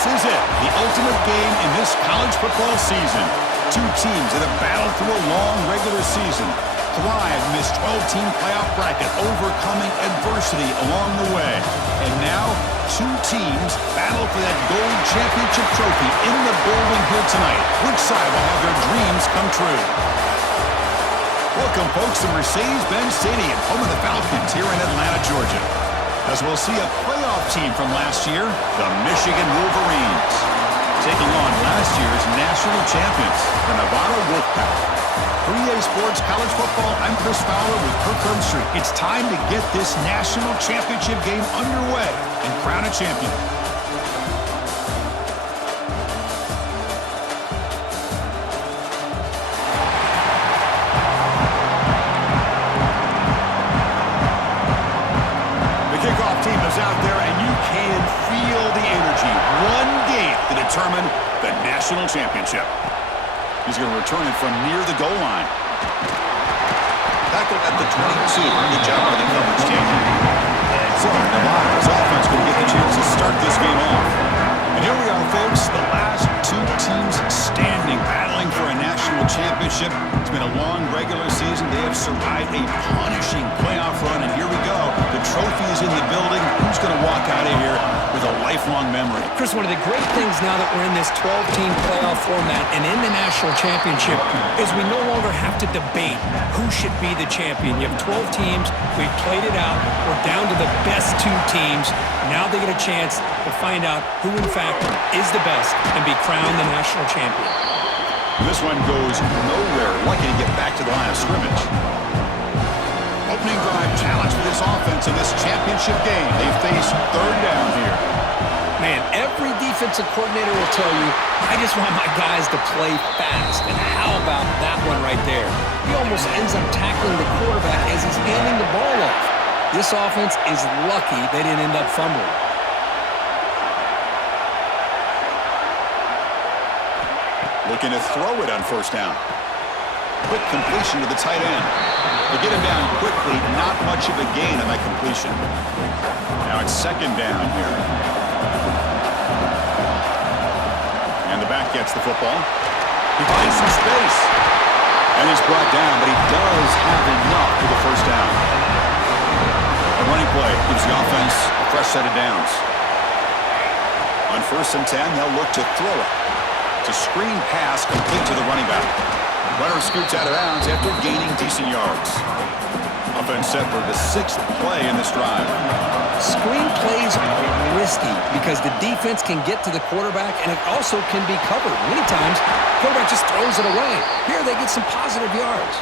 This is it, the ultimate game in this college football season. Two teams that have battled through a long regular season, thrive in this 12-team playoff bracket, overcoming adversity along the way. And now, two teams battle for that gold championship trophy in the building here tonight. Which side will have their dreams come true? Welcome, folks, to Mercedes-Benz Stadium, home of the Falcons here in Atlanta, Georgia. As we'll see a playoff team from last year, the Michigan Wolverines, taking on last year's national champions, the Nevada Wolfpack. For EA Sports College Football, I'm Chris Fowler with Kirk Herbstreit. It's time to get this national championship game underway and crown a champion. Out there, and you can feel the energy. One game to determine the national championship. He's going to return it from near the goal line. Tackled at the 22. Good job by the coverage team. So Nevada's offense going to get the chance to start this game off. And here we are, folks. The last two teams standing, battling for a national championship. It's been a long regular season. They have survived a punishing playoff run, and here we go. The trophy is in the building. Who's going to walk out of here with a lifelong memory? Chris, one of the great things now that we're in this 12-team playoff format and in the national championship is we no longer have to debate who should be the champion. You have 12 teams. We've played it out. We're down to the best two teams. Now they get a chance to find out who, in fact, is the best and be crowned the national champion. This one goes nowhere. Lucky to get back to the line of scrimmage. Opening drive challenge for this offense in this championship game. They face third down here. Man, every defensive coordinator will tell you, I just want my guys to play fast. And how about that one right there? He almost ends up tackling the quarterback as he's handing the ball off. This offense is lucky they didn't end up fumbling. Looking to throw it on first down. Quick completion to the tight end. They get him down quickly, not much of a gain on that completion. Now it's second down here. And the back gets the football. He finds some space. And he's brought down, but he does have enough for the first down. A running play gives the offense a fresh set of downs. On 1st and 10, they'll look to throw it. It's a screen pass complete to the running back. Runner scoots out of bounds after gaining decent yards. Offense set for the 6th play in this drive. Screen plays are risky because the defense can get to the quarterback and it also can be covered. Many times, the quarterback just throws it away. Here they get some positive yards.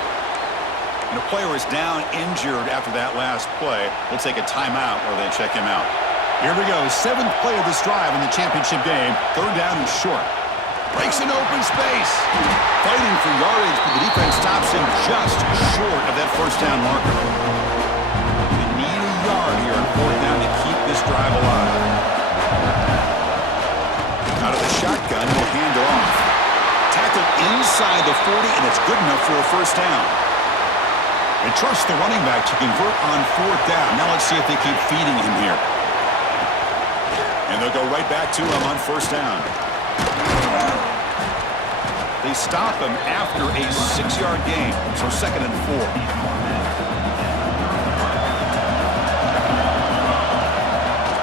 And a player is down injured after that last play. We'll take a timeout while they check him out. Here we go, 7th play of this drive in the championship game. Third down and short. Breaks an open space. Fighting for yardage, but the defense stops him just short of that first down marker. They need a yard here on 4th down to keep this drive alive. Out of the shotgun, he'll hand it off. Tackled inside the 40, and it's good enough for a first down. They trust the running back to convert on 4th down. Now let's see if they keep feeding him here. And they'll go right back to him on 1st down. They stop him after a 6-yard gain, so 2nd and 4.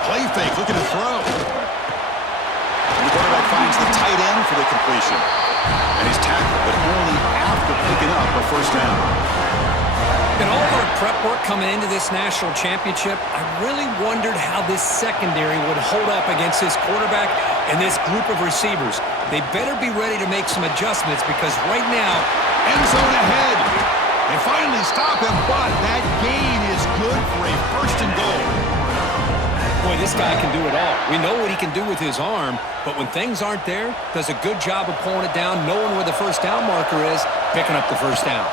Play fake, looking to throw. And the quarterback finds the tight end for the completion. And he's tackled, but only after picking up a first down. In all of our prep work coming into this national championship, I really wondered how this secondary would hold up against this quarterback and this group of receivers. They better be ready to make some adjustments because right now, end zone ahead. They finally stop him, but that gain is good for a 1st and goal. Boy, this guy can do it all. We know what he can do with his arm, but when things aren't there, does a good job of pulling it down, knowing where the first down marker is, picking up the first down.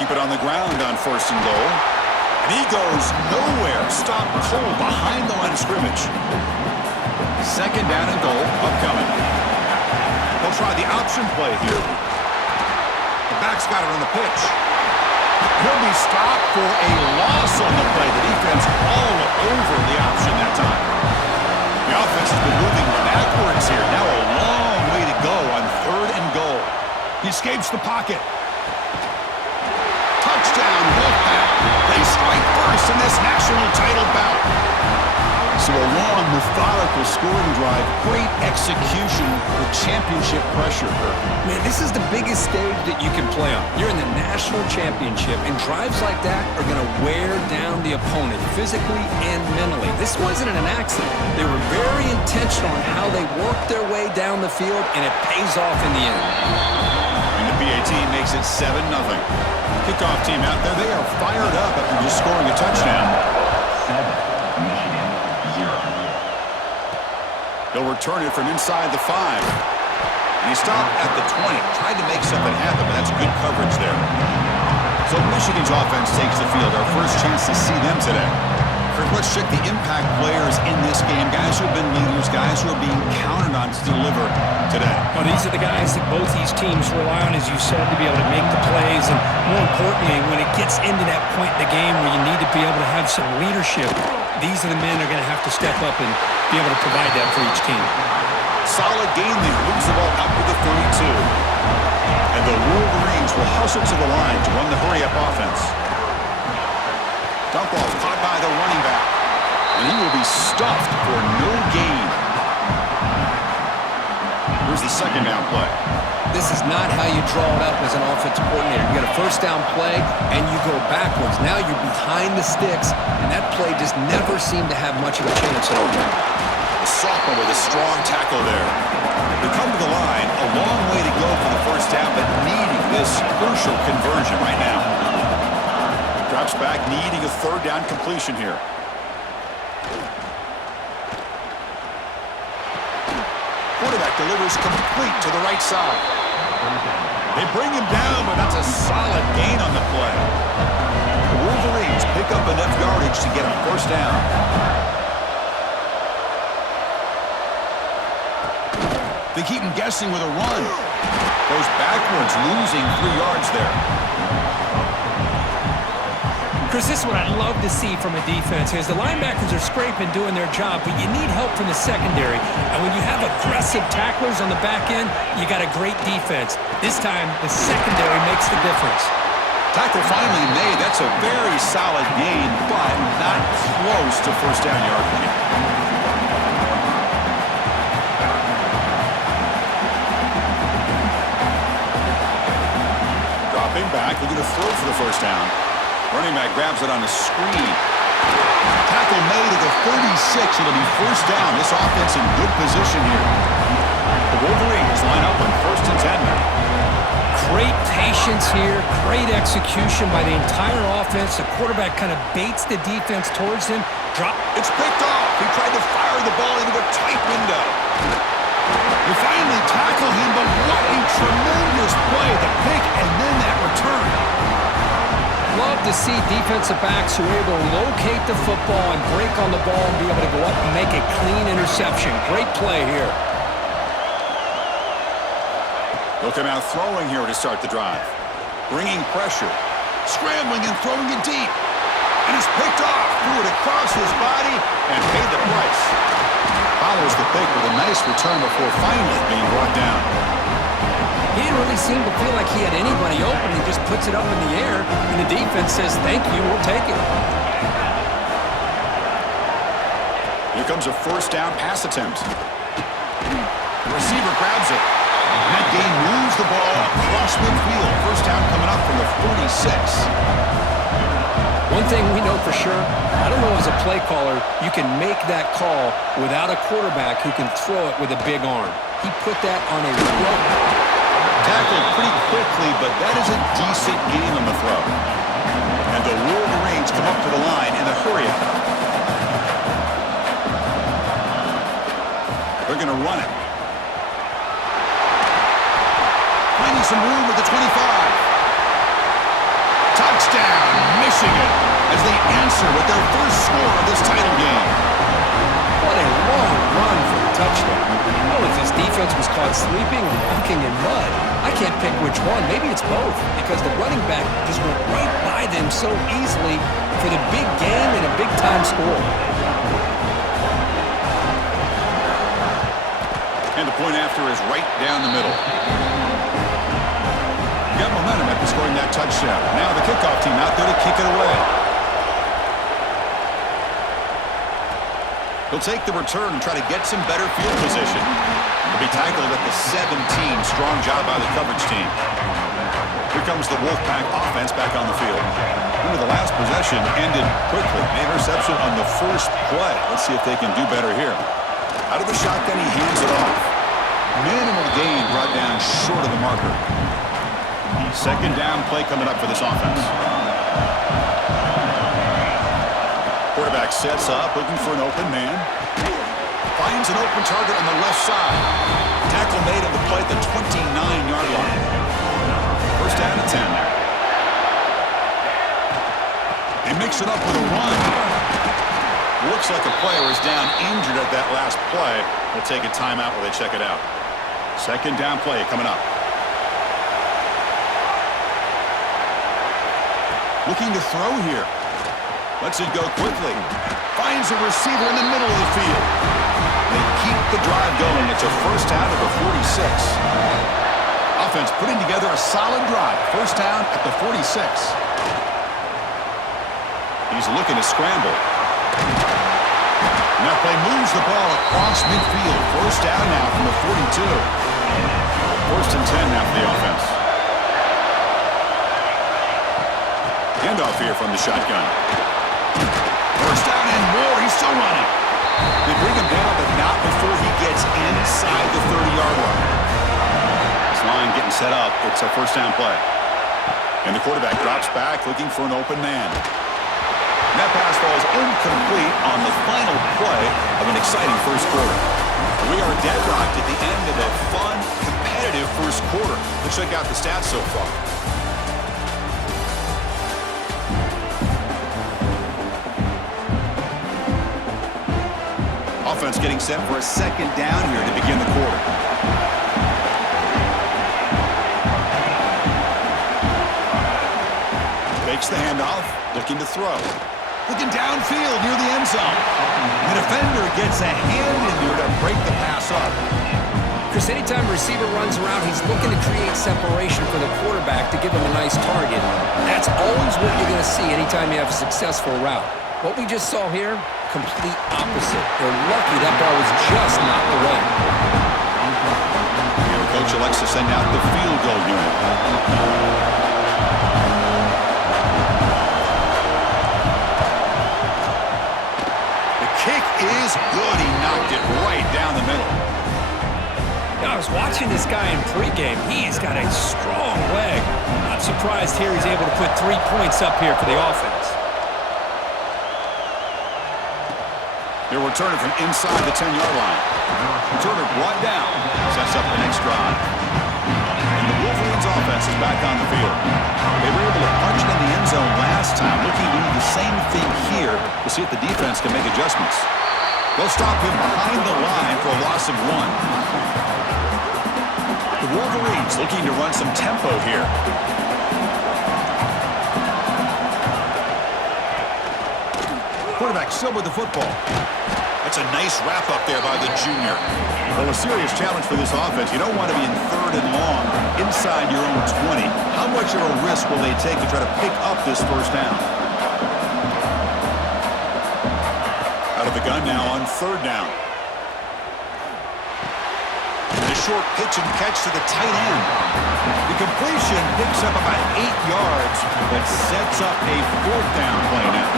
Keep it on the ground on 1st and goal. And he goes nowhere. Stop cold behind the line of scrimmage. 2nd down and goal upcoming. They'll try the option play here. The back's got it on the pitch. He'll be stopped for a loss on the play. The defense all over the option that time. The offense has been moving backwards escapes the pocket. Touchdown, Wolfpack. They strike first in this national title bout. So a long, methodical scoring drive, great execution with championship pressure. Man, this is the biggest stage that you can play on. You're in the national championship, and drives like that are going to wear down the opponent physically and mentally. This wasn't an accident. They were very intentional on how they worked their way down the field, and it pays off in the end. And the PAT makes it 7-0. Kickoff team out there, they are fired up after just scoring a touchdown. They'll return it from inside the 5. And he stopped at the 20. Tried to make something happen, but that's good coverage there. So Michigan's offense takes the field. Our first chance to see them today. Let's check the impact players in this game. Guys who have been leaders, guys who are being counted on to deliver today. Well, these are the guys that both these teams rely on, as you said, to be able to make the plays. And more importantly, when it gets into that point in the game where you need to be able to have some leadership, these are the men that are going to have to step up and be able to provide that for each team. Solid gain there. Moves the ball up to the 32. And the Wolverines will hustle to the line to run the hurry-up offense. Dump off caught by the running back. And he will be stuffed for no gain. Here's the second down play. This is not how you draw it up as an offensive coordinator. You get a first down play, and you go backwards. Now you're behind the sticks, and that play just never seemed to have much of a chance at all. Sophomore with a strong tackle there. They come to the line, a long way to go for the first down, but needing this crucial conversion right now. Drops back, needing a third down completion here. Quarterback delivers complete to the right side. They bring him down, but that's a solid gain on the play. The Wolverines pick up enough yardage to get a first down. They keep him guessing with a run. Goes backwards, losing 3 yards there. Chris, this is what I'd love to see from a defense is the linebackers are scraping, doing their job, but you need help from the secondary. And when you have aggressive tacklers on the back end, you got a great defense. This time, the secondary makes the difference. Tackle finally made. That's a very solid gain, but not close to first down yardage. Dropping back, looking to throw for the first down. Running back grabs it on the screen. Tackle made at the 36. It'll be first down. This offense in good position here. The Wolverines line up on 1st and 10 now. Great patience here. Great execution by the entire offense. The quarterback kind of baits the defense towards him. It's picked off. He tried to fire the ball into a tight window. We finally tackle him, but what a tremendous play. The pick and then that return. Love to see defensive backs who are able to locate the football and break on the ball and be able to go up and make a clean interception. Great play here. They'll come out throwing here to start the drive. Bringing pressure. Scrambling and throwing it deep. And it's picked off. Threw it across his body and paid the price. Follows the pick with a nice return before finally being brought down. He didn't really seem to feel like he had anybody open. He just puts it up in the air, and the defense says, thank you, we'll take it. Here comes a first down pass attempt. The receiver grabs it. And that game moves the ball across midfield. First down coming up from the 46. One thing we know for sure, I don't know as a play caller, you can make that call without a quarterback who can throw it with a big arm. He put that on a rope. Tackled pretty quickly, but that is a decent gain on the throw. And the Wolverines come up to the line in a hurry-up. They're going to run it. Finding some room at the 25. Touchdown, Michigan, as they answer with their first score of this title game. What a long run for a touchdown. I don't know if his defense was caught sleeping or walking in mud. I can't pick which one. Maybe it's both, because the running back just went right by them so easily for the big game and a big-time score. And the point after is right down the middle. got momentum after scoring that touchdown. Now the kickoff team out there to kick it away. He'll take the return and try to get some better field position. He'll be tackled at the 17. Strong job by the coverage team. Here comes the Wolfpack offense back on the field. The last possession ended quickly. An interception on the first play. Let's see if they can do better here. Out of the shotgun, he hands it off. Minimal gain brought down short of the marker. Second down play coming up for this offense. Quarterback sets up, looking for an open man. Finds an open target on the left side. Tackle made on the play at the 29-yard line. First down and 10 there. They mix it up with a run. Looks like a player is down injured at that last play. We'll take a timeout while they check it out. Second down play coming up. Looking to throw here. Lets it go quickly. Finds a receiver in the middle of the field. They keep the drive going. It's a first down at the 46. Offense putting together a solid drive. First down at the 46. He's looking to scramble. And that play moves the ball across midfield. First down now from the 42. First and 10 now for the offense. Handoff here from the shotgun. First down and more. He's still running. They bring him down, but not before he gets inside the 30-yard line. This line getting set up. It's a first down play. And the quarterback drops back, looking for an open man. And that pass falls incomplete on the final play of an exciting first quarter. We are deadlocked at the end of a fun, competitive first quarter. Let's check out the stats so far. Offense getting set for a second down here to begin the quarter. Takes the handoff, looking to throw. Looking downfield near the end zone. The defender gets a hand in there to break the pass up. Chris, anytime a receiver runs around, he's looking to create separation for the quarterback to give him a nice target. That's always what you're going to see anytime you have a successful route. What we just saw here, complete opposite. They're lucky that ball was just knocked away. Here, coach elects to send out the field goal unit. Kick is good. He knocked it right down the middle. I was watching this guy in pregame. He's got a strong leg. Not surprised here he's able to put 3 points up here for the offense. They're returning from inside the 10-yard line. Returner brought down. Sets up the next drive. And the Wolverines offense is back on the field. They were able to punch it in the end zone last time, looking to do the same thing here to see if the defense can make adjustments. They'll stop him behind the line for a loss of 1. The Wolverines looking to run some tempo here. Quarterback still with the football. That's a nice wrap-up there by the junior. Well, a serious challenge for this offense. You don't want to be in third and long inside your own 20. How much of a risk will they take to try to pick up this first down? Out of the gun now on third down. The short pitch and catch to the tight end. The completion picks up about 8 yards, but sets up a fourth down play now.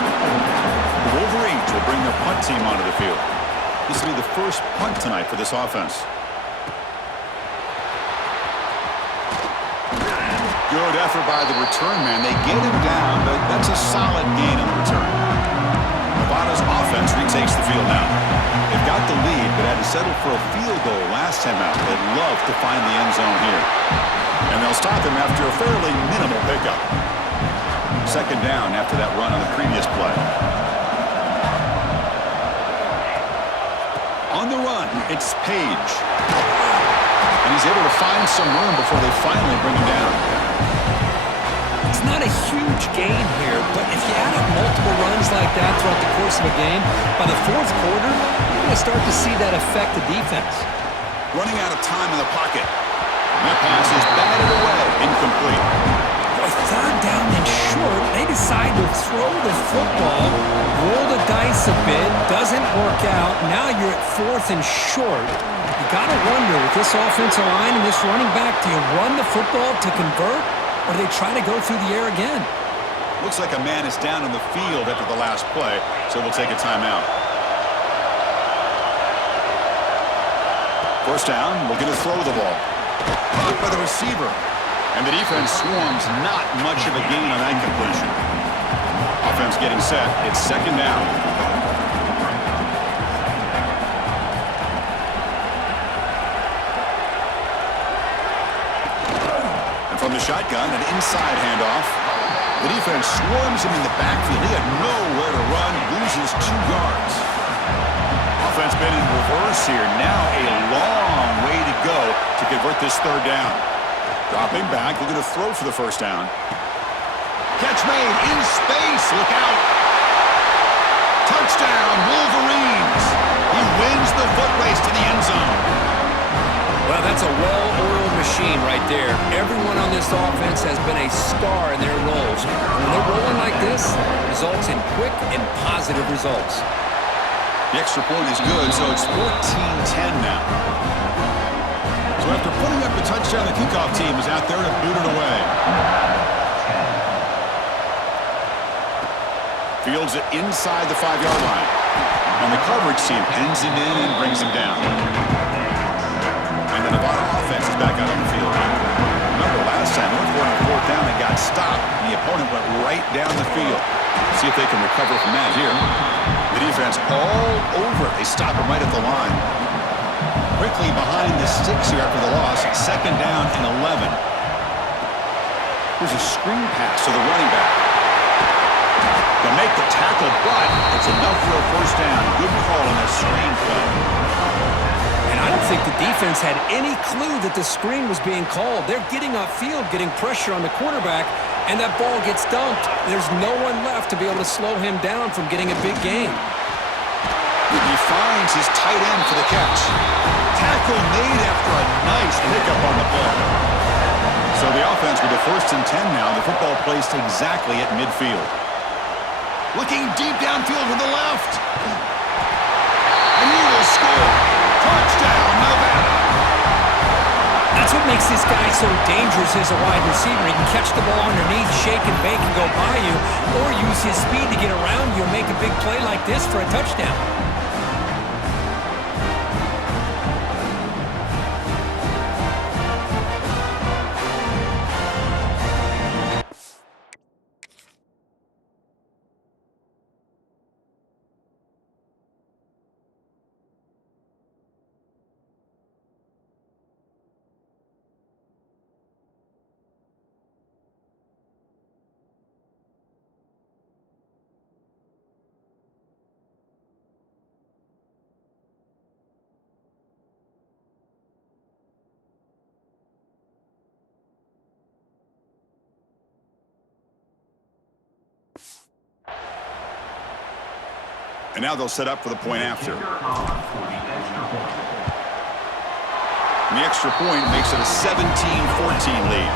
The Wolverines will bring their punt team onto the field. This will be the first punt tonight for this offense. Good effort by the return man. They get him down, but that's a solid gain on the return. Nevada's offense retakes the field now. They've got the lead, but had to settle for a field goal last time out. They'd love to find the end zone here. And they'll stop him after a fairly minimal pickup. Second down after that run on the previous play. On the run, it's Page. And he's able to find some room before they finally bring him down. It's not a huge gain here, but if you add up multiple runs like that throughout the course of a game, by the fourth quarter, you're going to start to see that affect the defense. Running out of time in the pocket. That pass is batted away, incomplete. Third down and short, they decide to throw the football, roll the dice a bit, doesn't work out. Now you're at fourth and short. You got to wonder, with this offensive line and this running back, do you run the football to convert, or do they try to go through the air again? Looks like a man is down on the field after the last play, so we'll take a timeout. First down, looking to throw the ball. Caught by the receiver. And the defense swarms, not much of a gain on that completion. Offense getting set. It's second down. And from the shotgun, an inside handoff. The defense swarms him in the backfield. He had nowhere to run, loses 2 yards. Offense been in reverse here. Now a long way to go to convert this third down. Dropping back, looking to throw for the first down. Catch made in space. Look out. Touchdown, Wolverines. He wins the foot race to the end zone. Well, that's a well-oiled machine right there. Everyone on this offense has been a star in their roles. When they're rolling like this, it results in quick and positive results. The extra point is good, so it's 14-10 now. So after putting up a touchdown, the kickoff team is out there to boot it away. Fields it inside the 5-yard line. And the coverage team pins him in and brings him down. And the Nevada offense is back out on the field. Remember last time, they were on 4th down and got stopped. And the opponent went right down the field. See if they can recover from that here. The defense all over it. They stop him right at the line. Quickly behind the sticks here after the loss. Second down and 11. Here's a screen pass to the running back. They'll make the tackle, but it's enough for a first down. Good call on that screen play. And I don't think the defense had any clue that the screen was being called. They're getting upfield, getting pressure on the quarterback, and that ball gets dumped. There's no one left to be able to slow him down from getting a big gain. He finds his tight end for the catch. Tackle made after a nice pickup on the play. So the offense with the 1st and 10 now. The football placed exactly at midfield. Looking deep downfield to the left. And he will score. Touchdown, Nevada. That's what makes this guy so dangerous as a wide receiver. He can catch the ball underneath, shake and bake and go by you, or use his speed to get around you and make a big play like this for a touchdown. And now they'll set up for the point after. And the extra point makes it a 17-14 lead.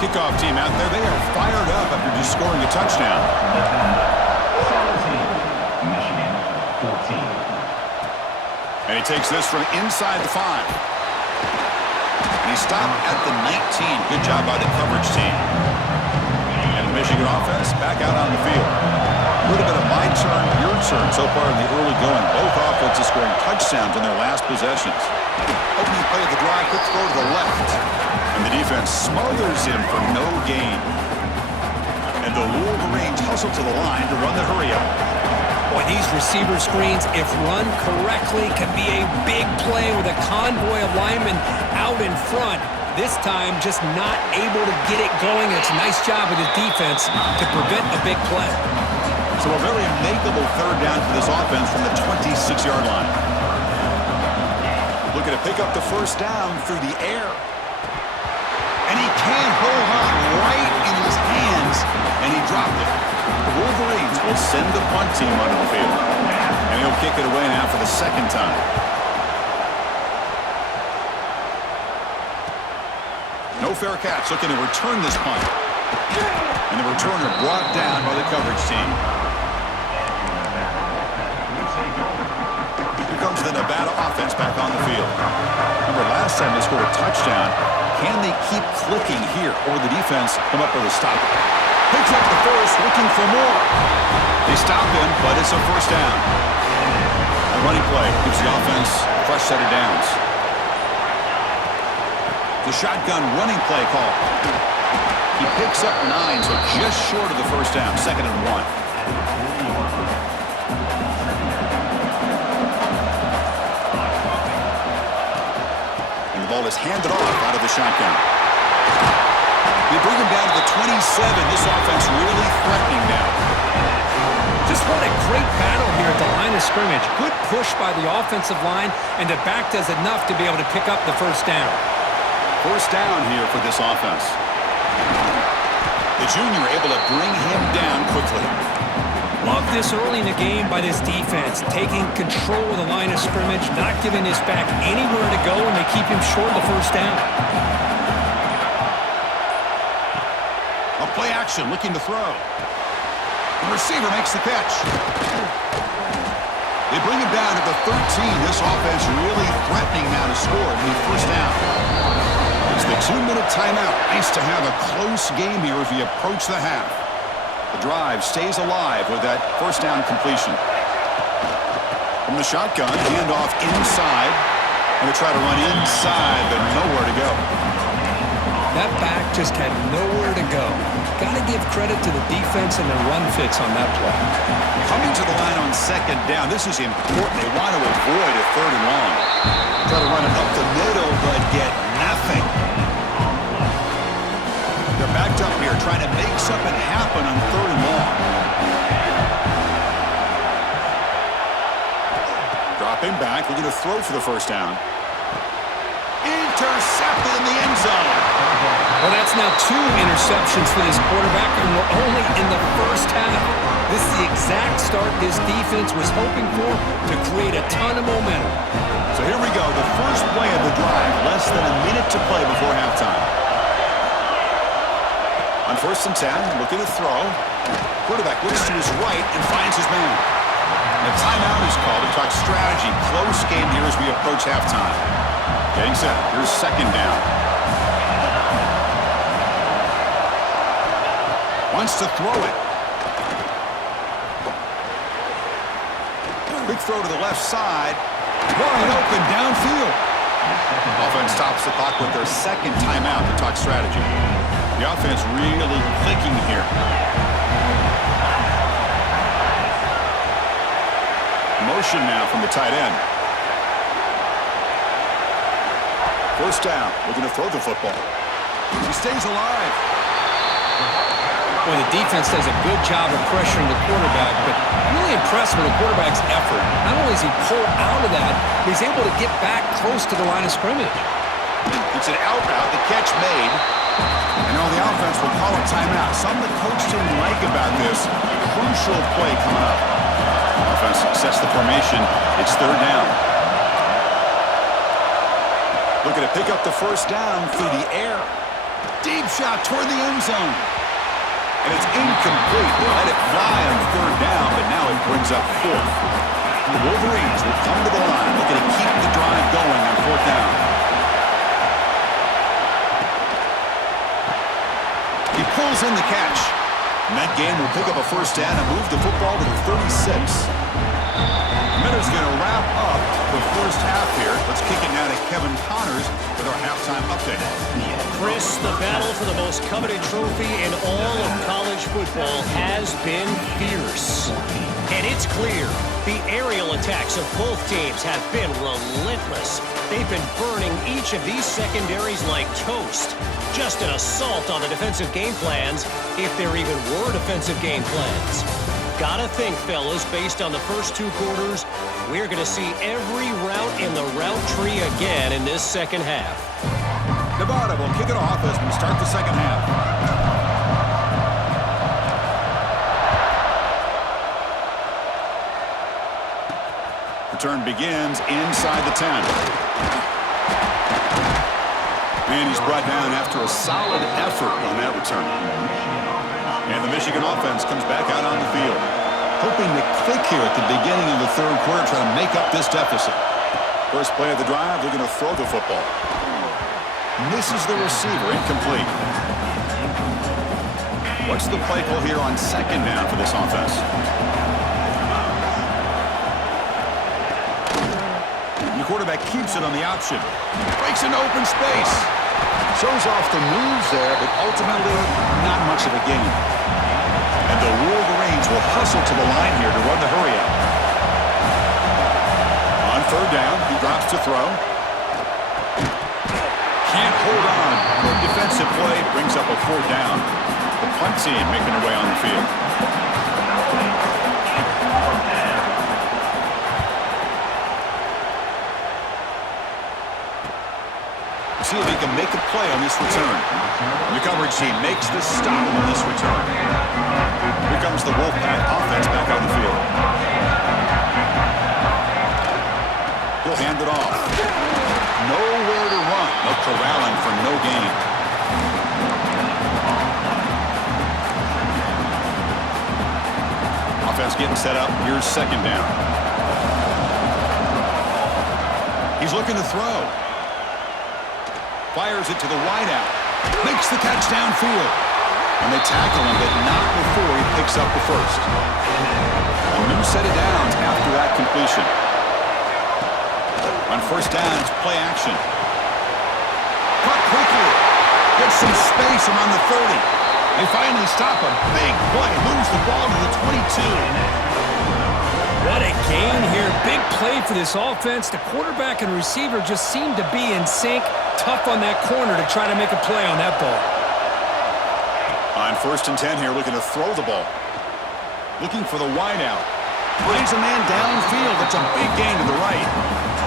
Kickoff team out there, they are fired up after just scoring a touchdown. 17, Michigan 14. And he takes this from inside the 5. And he stopped at the 19. Good job by the coverage team. And the Michigan offense back out on the field. A little bit of my turn, your turn so far in the early going. Both offenses scoring touchdowns in their last possessions. Opening play of the drive, quick throw to the left. And the defense smothers him for no gain. And the Wolverines hustle to the line to run the hurry-up. Boy, these receiver screens, if run correctly, can be a big play with a convoy of linemen out in front. This time, just not able to get it going. It's a nice job of the defense to prevent a big play. So a very makeable third down for this offense from the 26-yard line. Looking to pick up the first down through the air. And he can't hold on right in his hands, and he dropped it. The Wolverines will send the punt team onto the field. And he'll kick it away now for the second time. No fair catch, looking to return this punt. And the returner brought down by the coverage team. Here comes the Nevada offense back on the field. Remember, last time they scored a touchdown. Can they keep clicking here, or the defense come up with a stop? Picks up the first, looking for more. They stop him, but it's a first down. A running play gives the offense a fresh set of downs. The shotgun running play call. He picks up 9, so just short of the first down, 2nd and 1. And the ball is handed off out of the shotgun. They bring him down to the 27. This offense really threatening now. Just what a great battle here at the line of scrimmage. Good push by the offensive line, and the back does enough to be able to pick up the first down. First down here for this offense. The junior able to bring him down quickly. Love this early in the game by this defense, taking control of the line of scrimmage, not giving his back anywhere to go, and they keep him short of the first down. A play action, looking to throw. The receiver makes the catch. They bring him down to the 13. This offense really threatening now to score and be first down. It's the 2-minute timeout. Nice to have a close game here as we approach the half. The drive stays alive with that first down completion. From the shotgun, handoff inside. And they try to run inside, but nowhere to go. That back just had nowhere to go. Got to give credit to the defense and the run fits on that play. Coming to the line on 2nd down, this is important. They want to avoid a 3rd and long. Try to run it up the middle, but get nothing. They're backed up here, trying to make something happen on 3rd and long. Dropping back, looking to throw for the first down. Intercepted in the end zone. Well, that's now 2 interceptions for this quarterback, and we're only in the first half. This is the exact start this defense was hoping for to create a ton of momentum. So here we go, the first play of the drive, less than a minute to play before halftime. On 1st and 10, looking to throw. Quarterback looks to his right and finds his man. And a timeout is called to talk strategy. Close game here as we approach halftime. Getting set. Here's 2nd down. Wants to throw it. Big throw to the left side. Wide open downfield. Offense stops the clock with their 2nd timeout to talk strategy. The offense really clicking here. Motion now from the tight end. First down, looking to throw the football. He stays alive. Well, the defense does a good job of pressuring the quarterback, but really impressed with the quarterback's effort. Not only does he pull out of that, but he's able to get back close to the line of scrimmage. It's an out route, the catch made. And now the offense will call a timeout. Something the coach didn't like about this. Crucial play coming up. Offense sets the formation. It's 3rd down. Looking to pick up the first down through the air. Deep shot toward the end zone. And it's incomplete. They let it fly on 3rd down, but now it brings up 4th. The Wolverines will come to the line, looking to keep the drive going on 4th down. He pulls in the catch. And that game will pick up a first down and move the football to the 36. Miller's going to wrap up the first half here. Let's kick it now to Kevin Connors with our halftime update. Chris, the battle for the most coveted trophy in all of college football has been fierce. And it's clear, the aerial attacks of both teams have been relentless. They've been burning each of these secondaries like toast. Just an assault on the defensive game plans, if there even were defensive game plans. Gotta think, fellas, based on the first 2 quarters, we're gonna see every route in the route tree again in this second half. Nevada will kick it off as we start the second half. Return begins inside the 10. And he's brought down after a solid effort on that return. And the Michigan offense comes back out on the field, hoping to click here at the beginning of the third quarter, trying to make up this deficit. First play of the drive, they're going to throw the football. Misses the receiver, incomplete. What's the play call here on second down for this offense? The quarterback keeps it on the option. Breaks into open space. Shows off the moves there, but ultimately not much of a gain. And the Wolverines will hustle to the line here to run the hurry up. On third down, he drops to throw. Can't hold on. Good defensive play brings up a fourth down. The punt team making their way on the field. See if he can make a play on this return. The coverage team makes the stop on this return. Here comes the Wolfpack offense back on the field. He'll hand it off. Nowhere to run. No corralling for no gain. Offense getting set up. Here's second down. He's looking to throw. Fires it to the wideout. Makes the catch downfield. And they tackle him, but not before he picks up the first. A new set of downs after that completion. On first down, it's play action. Cut quickly. Gets some space around the 30. They finally stop a big play. Moves the ball to the 22. What a gain here. Big play for this offense. The quarterback and receiver just seem to be in sync. Tough on that corner to try to make a play on that ball. On first and 10 here, looking to throw the ball. Looking for the wideout. Finds a man downfield. That's a big gain to the right.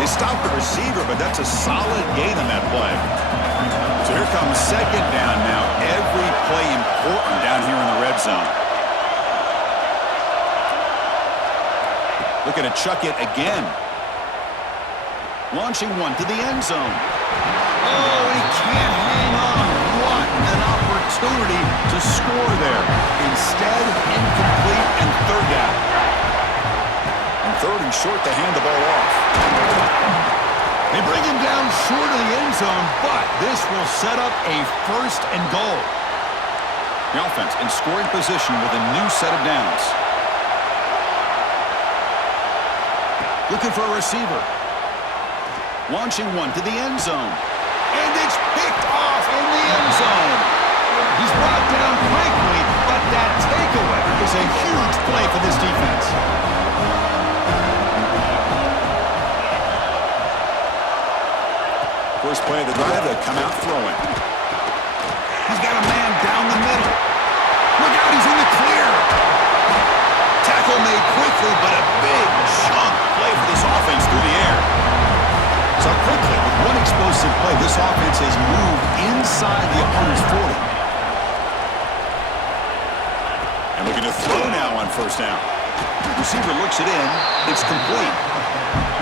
They stop the receiver, but that's a solid gain on that play. So here comes second down now. Every play important down here in the red zone. Looking to chuck it again. Launching one to the end zone. Oh, he can't hang on. What an opportunity to score there. Instead, incomplete and third down. And third and short to hand the ball off. They bring him down short of the end zone, but this will set up a first and goal. The offense in scoring position with a new set of downs. Looking for a receiver. Launching one to the end zone. And it's picked off in the end zone. He's brought down quickly, but that takeaway is a huge play for this defense. First play of the drive, they come out throwing. He's got a man down the middle. Look out, he's in the clear. Tackle made quickly, but a big chunk play for this offense through the air. So quickly, with one explosive play, this offense has moved inside the opponent's 40. And looking to throw now on first down. Receiver looks it in. It's complete.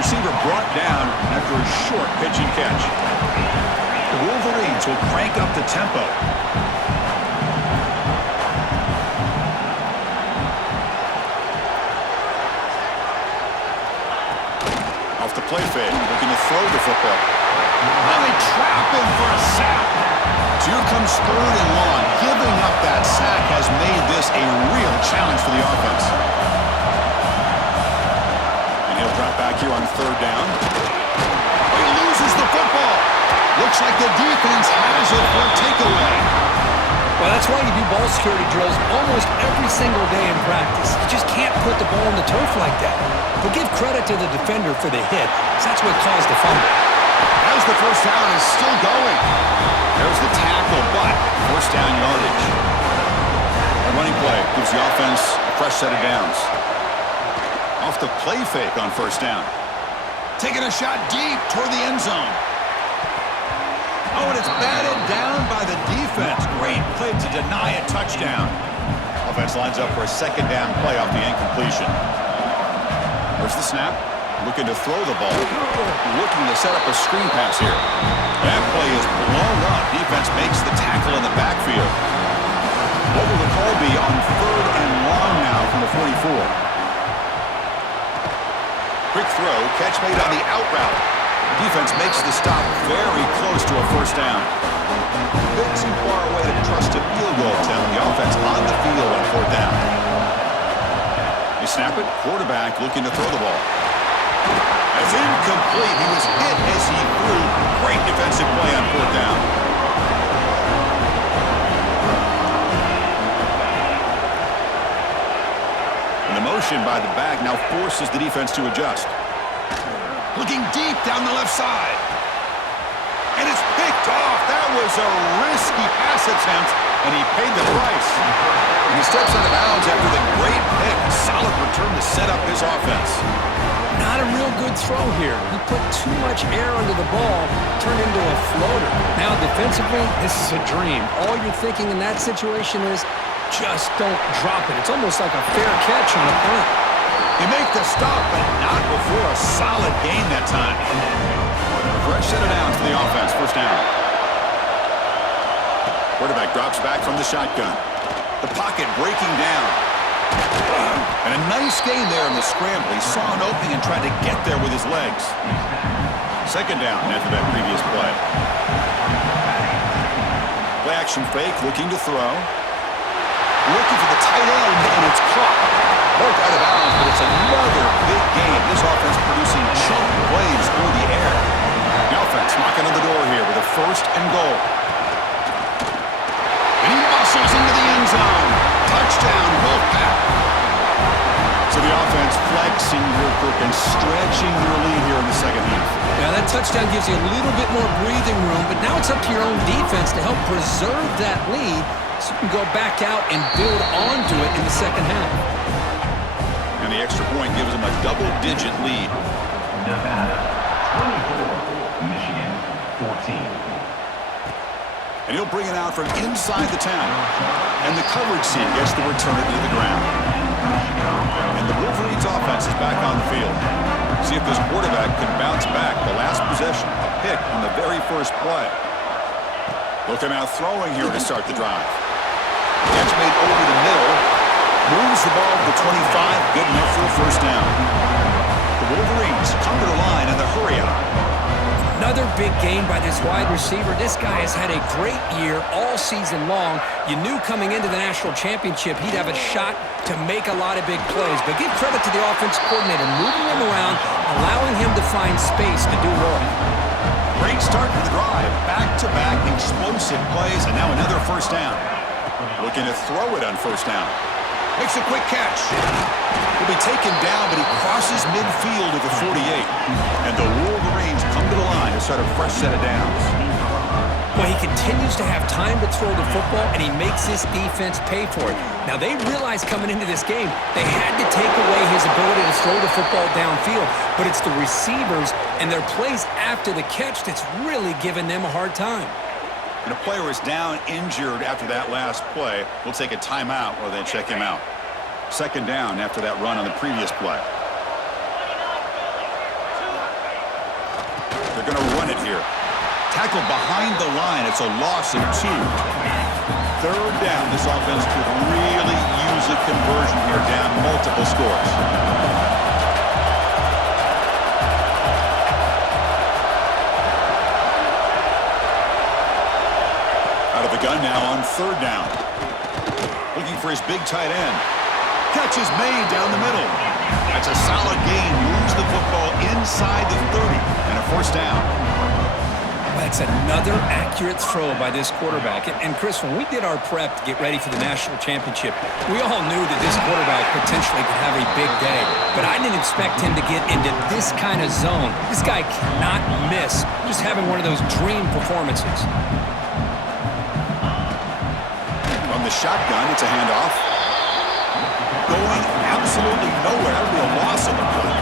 Receiver brought down after a short pitch and catch. The Wolverines will crank up the tempo. Off the play fake, looking to throw the football. Now they trap him for a sack. So here comes third and long. Giving up that sack has made this a real challenge for the offense. And he'll drop back here on third down. He loses the football. Looks like the defense has it for a takeaway. Well, that's why you do ball security drills almost every single day in practice. You just can't put the ball in the turf like that. But give credit to the defender for the hit, because that's what caused the fumble. As the first down is still going. There's the tackle, but first down yardage. A running play gives the offense a fresh set of downs. Off the play fake on first down. Taking a shot deep toward the end zone. Oh, and it's batted down by the defense. Great play to deny a touchdown. Offense lines up for a second down play off the incompletion. There's the snap. Looking to throw the ball. Looking to set up a screen pass here. That play is blown up. Defense makes the tackle in the backfield. What will the call be on 3rd and long now from the 44? Quick throw. Catch made on the out route. Defense makes the stop very close to a first down. A bit too far away to trust a field goal attempt. The offense on the field on 4th down. They snap it. Quarterback looking to throw the ball. As incomplete. He was hit as he threw. Great defensive play on 4th down. And the motion by the back now forces the defense to adjust. Looking deep down the left side. And it's picked off. That was a risky pass attempt, and he paid the price. And he steps out of bounds after the great pick. A solid return to set up his offense. Not a real good throw here. He put too much air under the ball, turned into a floater. Now defensively, this is a dream. All you're thinking in that situation is just don't drop it. It's almost like a fair catch on a punt. You make the stop, but not before a solid gain that time. Fresh set of downs for the offense. First down. Quarterback drops back from the shotgun. The pocket breaking down. And a nice gain there in the scramble. He saw an opening and tried to get there with his legs. Second down after that previous play. Play action fake, looking to throw. Looking for the tight end, and it's caught. Broke out of bounds, but it's another big game. This offense producing chunk plays through the air. The offense knocking on the door here with a 1st and goal. And he muscles into the end zone. Touchdown, Wolfpack. So the offense flexing real quick and stretching their lead here in the second half. Now that touchdown gives you a little bit more breathing room, but now it's up to your own defense to help preserve that lead so you can go back out and build onto it in the second half. And the extra point gives them a double-digit lead. Nevada, 24. Michigan, 14. And he'll bring it out from inside the 10. And the coverage team gets the return it to the ground. And the Wolverines offense is back on the field. See if this quarterback can bounce back. The last possession, a pick on the very first play. Looking out throwing here to start the drive. Catch made over the middle. Moves the ball to the 25. Good enough for a first down. The Wolverines come to the line in the hurry-up. Another big game by this wide receiver. This guy has had a great year all season long. You knew coming into the national championship he'd have a shot to make a lot of big plays. But give credit to the offense coordinator, moving him around, allowing him to find space to do work. Great start to the drive. Back-to-back explosive plays, and now another first down. Looking to throw it on first down. Makes a quick catch. He'll be taken down, but he crosses midfield at the 48. And the Wolverines come to the line to start a fresh set of downs. Well, he continues to have time to throw the football, and he makes this defense pay for it. Now, they realized coming into this game they had to take away his ability to throw the football downfield, but it's the receivers and their plays after the catch that's really giving them a hard time. And a player is down injured after that last play. We'll take a timeout or then check him out. Second down after that run on the previous play. They're going to run it here. Tackled behind the line. It's a loss of 2. Third down. This offense could really use a conversion here, down multiple scores. Out of the gun now on third down. Looking for his big tight end. Catch is made down the middle. That's a solid gain. Moves the football inside the 30 and a first down. That's another accurate throw by this quarterback. And Chris, when we did our prep to get ready for the national championship, we all knew that this quarterback potentially could have a big day. But I didn't expect him to get into this kind of zone. This guy cannot miss. Just having one of those dream performances. From the shotgun, it's a handoff. Going absolutely nowhere. That would be a loss of the play.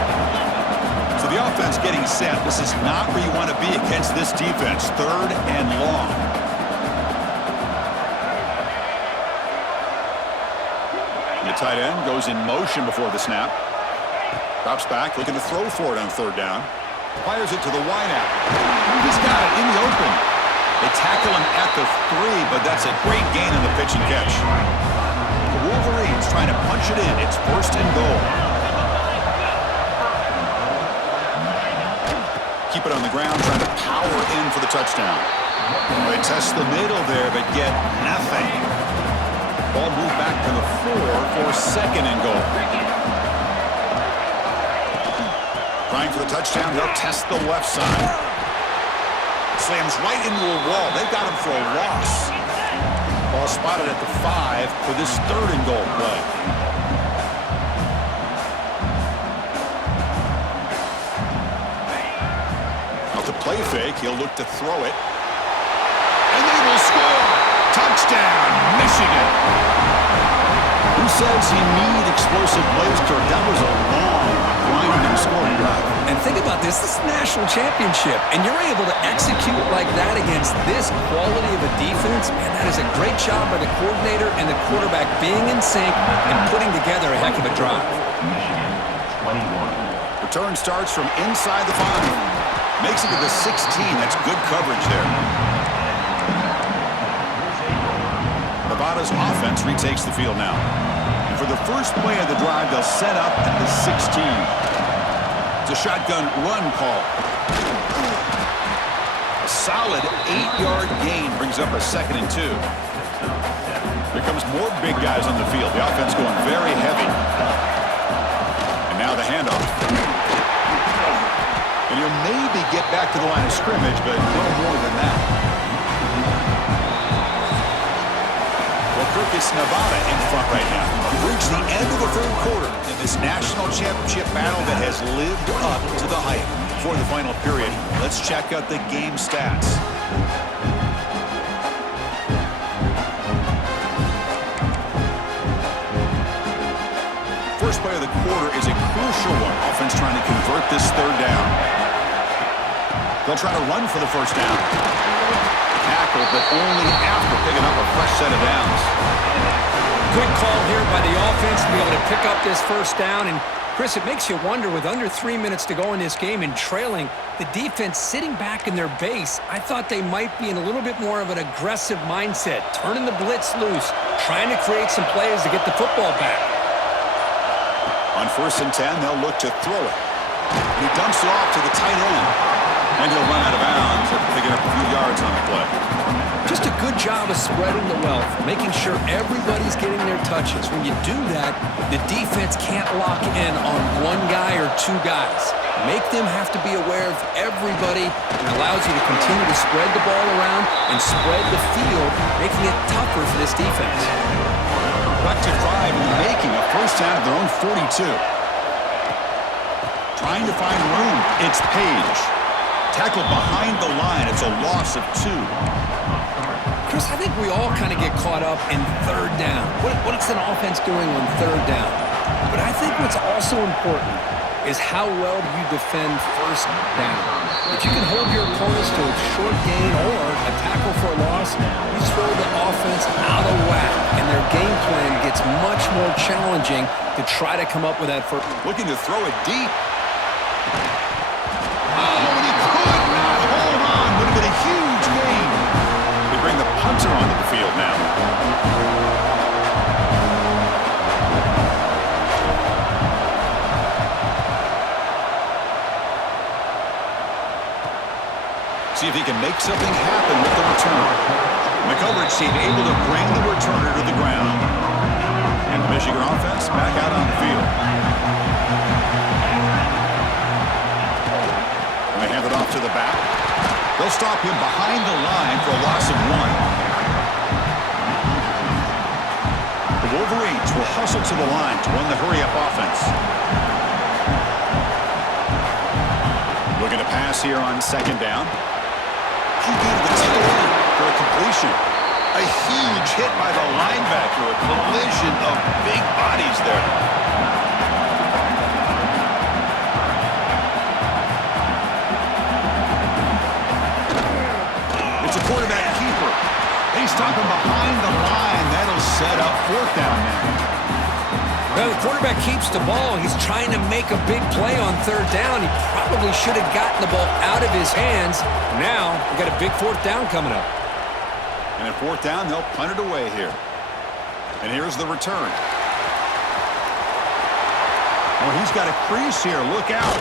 So the offense getting set. This is not where you want to be against this defense. Third and long. The tight end goes in motion before the snap. Drops back, looking to throw for it on third down. Fires it to the wideout. He's got it in the open. They tackle him at the 3, but that's a great gain in the pitch and catch. The Wolverines trying to punch it in. It's first and goal. Keep it on the ground, trying to power in for the touchdown. They test the middle there, but get nothing. Ball moved back to the 4 for second and goal. Trying for the touchdown, they'll test the left side. Slams right into a wall. They've got him for a loss. Ball spotted at the 5 for this third and goal play. Out the play fake, he'll look to throw it. And they will score! Touchdown, Michigan! Who says you need explosive plays, Kirk? That was a long, grinding scoring drive. And think about this is a national championship, and you're able to execute like that against this quality of a defense. Man, that is a great job by the coordinator and the quarterback being in sync and putting together a heck of a drive. Michigan, 21. Return starts from inside the 5. Makes it to the 16. That's good coverage there. Nevada's offense retakes the field now. And for the first play of the drive, they'll set up at the 16. It's a shotgun run call. A solid 8-yard gain brings up a 2nd and 2. Here comes more big guys on the field. The offense going very heavy. And now the handoff. And he'll maybe get back to the line of scrimmage, but no more than that. Well, Kirk, it's Nevada in front right now. We've reached the end of the third quarter in this national championship battle that has lived up to the hype. Before the final period, let's check out the game stats. First play of the quarter is a crucial one. Offense trying to convert this third down. They'll try to run for the first down. Tackle, but only after picking up a fresh set of downs. Good call here by the offense to be able to pick up this first down. And, Chris, it makes you wonder, with under 3 minutes to go in this game and trailing, the defense sitting back in their base, I thought they might be in a little bit more of an aggressive mindset, turning the blitz loose, trying to create some plays to get the football back. On 1st and 10, they'll look to throw it. And he dumps it off to the tight end. And he'll run out of bounds after picking up a few yards on the play. Just a good job of spreading the wealth, making sure everybody's getting their touches. When you do that, the defense can't lock in on one guy or two guys. Make them have to be aware of everybody, and allows you to continue to spread the ball around and spread the field, making it tougher for this defense. Productive drive in the making, a first down of their own 42. Trying to find room, it's Page. Tackled behind the line, it's a loss of 2. Chris, I think we all kind of get caught up in third down. What's an offense doing on third down? But I think what's also important is how well do you defend first down. If you can hold your opponents to a short gain or a tackle for a loss, you throw the offense out of whack, and their game plan gets much more challenging to try to come up with that first. Looking to throw it deep. Oh, and he could not hold on. Would have been a huge gain. They bring the punter onto the field now. See if he can make something happen with the return. The coverage team able to bring the returner to the ground. And the Michigan offense back out on the field. And they hand it off to the back. They'll stop him behind the line for a loss of 1. The Wolverines will hustle to the line to run the hurry-up offense. Looking to pass here on 2nd down. He gave the tail for a completion. A huge hit by the linebacker. A collision of big bodies there. It's a quarterback keeper. They stop him behind the line. That'll set up 4th down now. Well, the quarterback keeps the ball. He's trying to make a big play on third down. He probably should have gotten the ball out of his hands. Now, we've got a big fourth down coming up. And at fourth down, they'll punt it away here. And here's the return. Oh, he's got a crease here. Look out.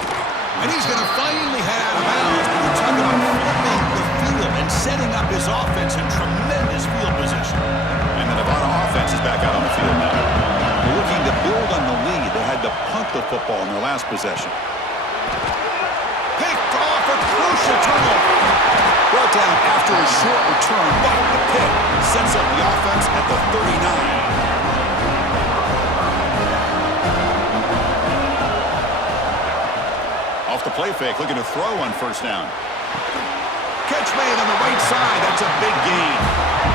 And he's going to finally head out of bounds. But you're talking about flipping the field and setting up his offense in tremendous field position. And the Nevada offense is back out on the field now. They're looking to build on the lead. They had to punt the football in their last possession. Picked off, a crucial turnover. Brought down after a short return, but the pick sets up the offense at the 39. Off the play fake, looking to throw on first down. Catch made on the right side. That's a big gain.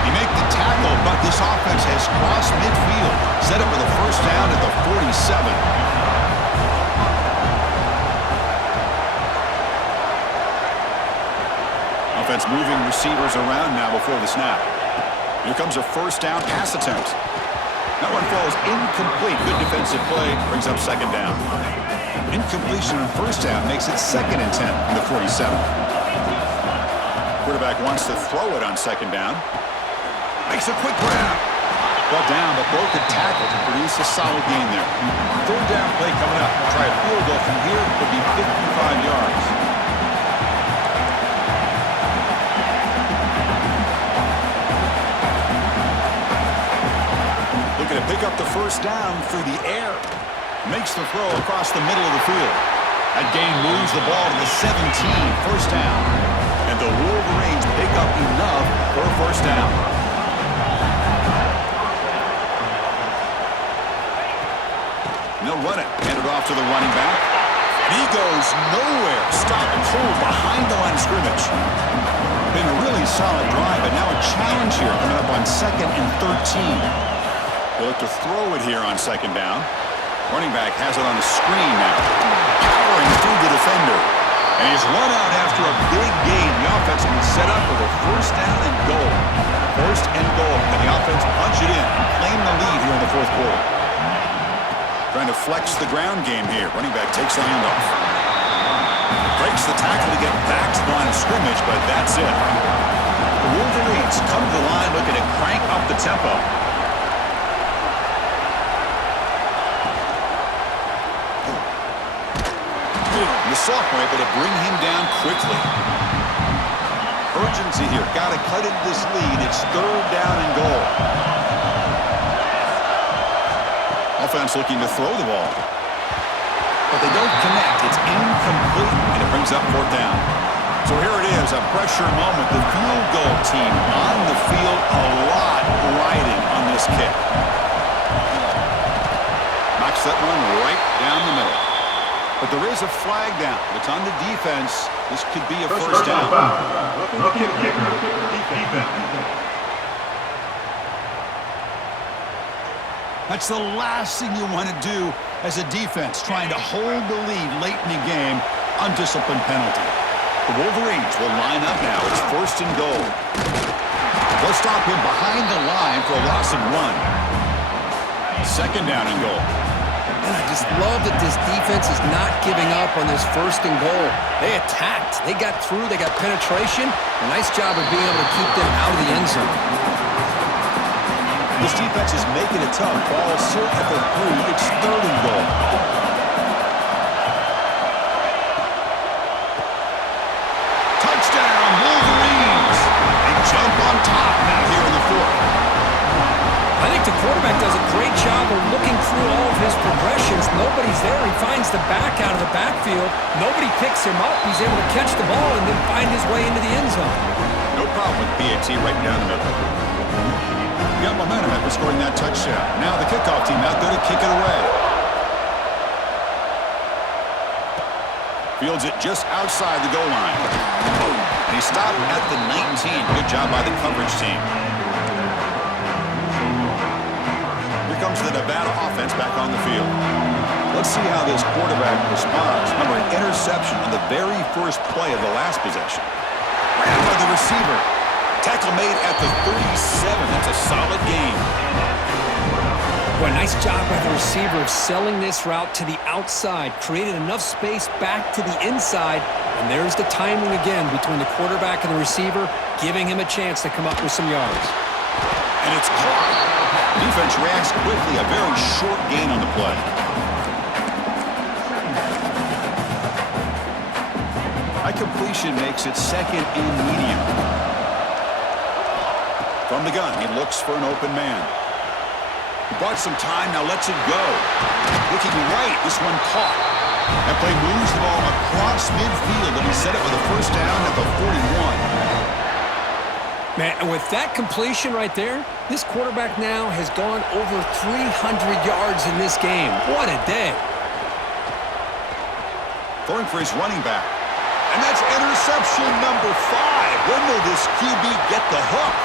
He make the tackle, but this offense has crossed midfield. Set up with a first down at the 47. Offense moving receivers around now before the snap. Here comes a first down pass attempt. That one falls incomplete. Good defensive play. Brings up second down. Incompletion on first down makes it 2nd and 10 from the 47. Quarterback wants to throw it on second down. Makes a quick grab. Brought down, but broke the tackle to produce a solid gain there. Third down play coming up. Try a field goal from here. Could be 55 yards. Looking to pick up the first down through the air. Makes the throw across the middle of the field. That gain moves the ball to the 17, first down. And the Wolverines pick up enough for a first down. And they'll run it. Hand it off to the running back. And he goes nowhere. Stop and pull behind the line of scrimmage. Been a really solid drive, but now a challenge here coming up on 2nd and 13. They'll look to throw it here on second down. Running back has it on the screen now. Powering through the defender. And he's run out after a big gain. The offense will be set up with a first down and goal. First and goal. And the offense punch it in and claim the lead here in the fourth quarter. Trying to flex the ground game here. Running back takes the handoff. Breaks the tackle to get back to the line of scrimmage, but that's it. The Wolverines come to the line looking to crank up the tempo. The sophomore able to bring him down quickly. Urgency here. Got to cut into this lead. It's third down and goal. Offense looking to throw the ball. But they don't connect. It's incomplete, and it brings up fourth down. So here it is, a pressure moment. The field goal team on the field, a lot riding on this kick. Knocks that one right down the middle. But there is a flag down. It's on the defense. This could be a first down. That's the last thing you want to do as a defense, trying to hold the lead late in the game. Undisciplined penalty. The Wolverines will line up now. It's first and goal. They'll stop him behind the line for a loss of 1. Second down and goal. And I just love that this defense is not giving up on this first and goal. They attacked. They got through. They got penetration. A nice job of being able to keep them out of the end zone. This defense is making it tough. Ball still at the 3. It's third and goal. Touchdown, Wolverines. They jump on top now here in the fourth. I think the quarterback does a great job of looking through all of his progressions. Nobody's there. He finds the back out of the backfield. Nobody picks him up. He's able to catch the ball and then find his way into the end zone. No problem with PAT right down the middle. Got momentum after scoring that touchdown. Now the kickoff team out there to kick it away. Fields it just outside the goal line. And he stopped at the 19. Good job by the coverage team. Here comes the Nevada offense back on the field. Let's see how this quarterback responds. Remember, an interception on the very first play of the last possession. Ran by the receiver. Tackle made at the 37. That's a solid game. Boy, nice job by the receiver of selling this route to the outside, created enough space back to the inside, and there's the timing again between the quarterback and the receiver, giving him a chance to come up with some yards. And it's caught. Defense reacts quickly, a very short gain on the play. High completion makes it second and medium. From the gun, he looks for an open man. He bought some time, now lets it go. Looking right, this one caught. That play moves the ball across midfield, and he set it with a first down at the 41. Man, and with that completion right there, this quarterback now has gone over 300 yards in this game. What a day. Throwing for his running back. And that's interception number 5. When will this QB get the hook?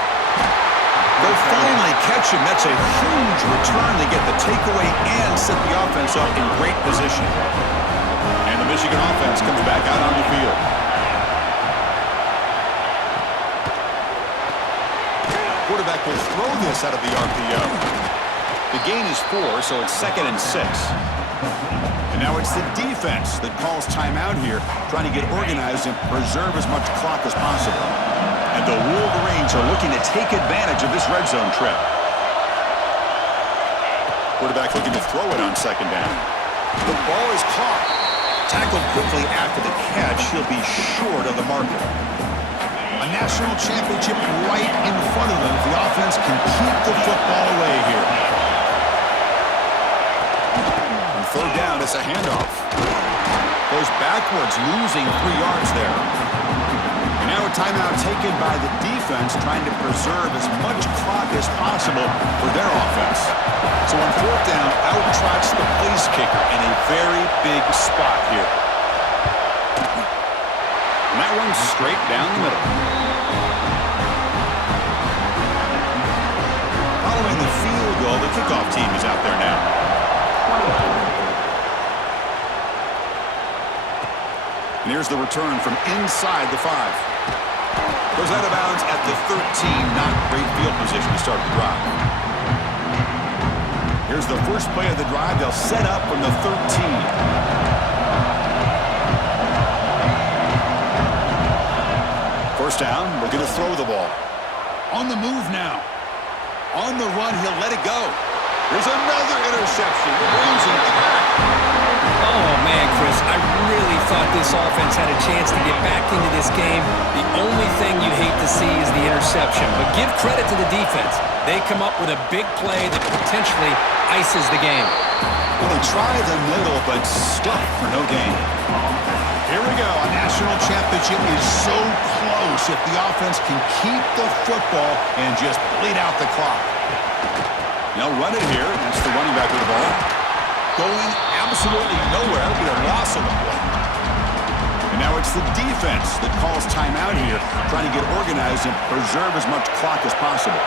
They'll finally catch him. That's a huge return. They get the takeaway and set the offense up in great position. And the Michigan offense comes back out on the field. Quarterback will throw this out of the RPO. The gain is 4, so it's 2nd and 6. And now it's the defense that calls timeout here, trying to get organized and preserve as much clock as possible. And the Wolverines are looking to take advantage of this red zone trip. Quarterback looking to throw it on 2nd down. The ball is caught. Tackled quickly after the catch. He'll be short of the marker. A national championship right in front of them if the offense can keep the football away here. On 3rd down, it's a handoff. Goes backwards, losing 3 yards there. And now a timeout taken by the defense, trying to preserve as much clock as possible for their offense. So on 4th down, out trots the place kicker in a very big spot here. And that one's straight down the middle. Following the field goal, the kickoff team is out there now. And here's the return from inside the 5. Goes out of bounds at the 13. Not great field position to start the drive. Here's the first play of the drive. They'll set up from the 13. First down, we're going to throw the ball. On the move now. On the run, he'll let it go. There's another interception. Losing track. Oh, man, Chris, I really thought this offense had a chance to get back into this game. The only thing you hate to see is the interception. But give credit to the defense. They come up with a big play that potentially ices the game. Well, they try the middle, but stuck for no gain. Here we go. A national championship is so close if the offense can keep the football and just bleed out the clock. They'll run it here. That's the running back with the ball. Going absolutely nowhere with a loss of the play. And now it's the defense that calls timeout here, trying to get organized and preserve as much clock as possible.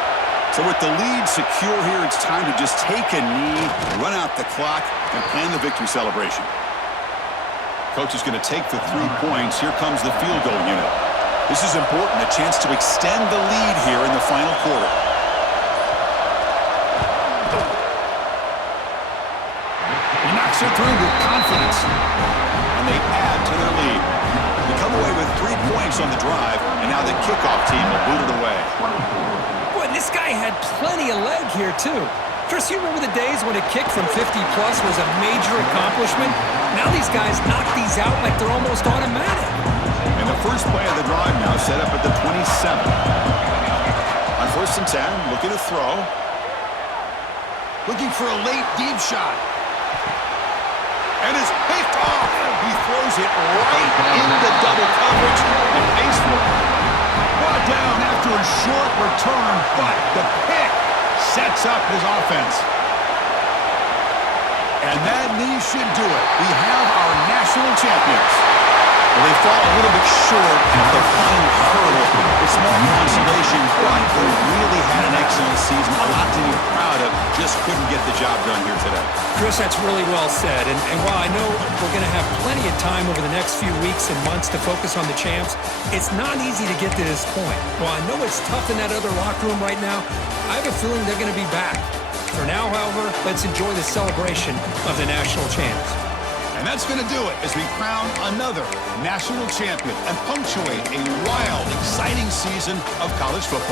So with the lead secure here, it's time to just take a knee, run out the clock, and plan the victory celebration. Coach is going to take the 3 points. Here comes the field goal unit. This is important, a chance to extend the lead here in the final quarter. He knocks it through with confidence. And they add to their lead. They come away with 3 points on the drive, and now the kickoff team will boot it away. Boy, this guy had plenty of leg here, too. Chris, you remember the days when a kick from 50-plus was a major accomplishment? Now these guys knock these out like they're almost automatic. And the first play of the drive now set up at the 27. On 1st and 10, looking to throw. Looking for a late deep shot. And it's picked off. He throws it right into double coverage and pays for it. Brought down after a short return, but the pick sets up his offense. And that knee should do it. We have our national champions. Well, they fall a little bit short at the final hurdle. It's more consolation, but they really had an excellent season. A lot to be proud of. Just couldn't get the job done here today. Chris, that's really well said. And while I know we're going to have plenty of time over the next few weeks and months to focus on the champs, it's not easy to get to this point. While I know it's tough in that other locker room right now, I have a feeling they're going to be back. For now, however, let's enjoy the celebration of the national champs. And that's going to do it as we crown another national champion and punctuate a wild, exciting season of college football.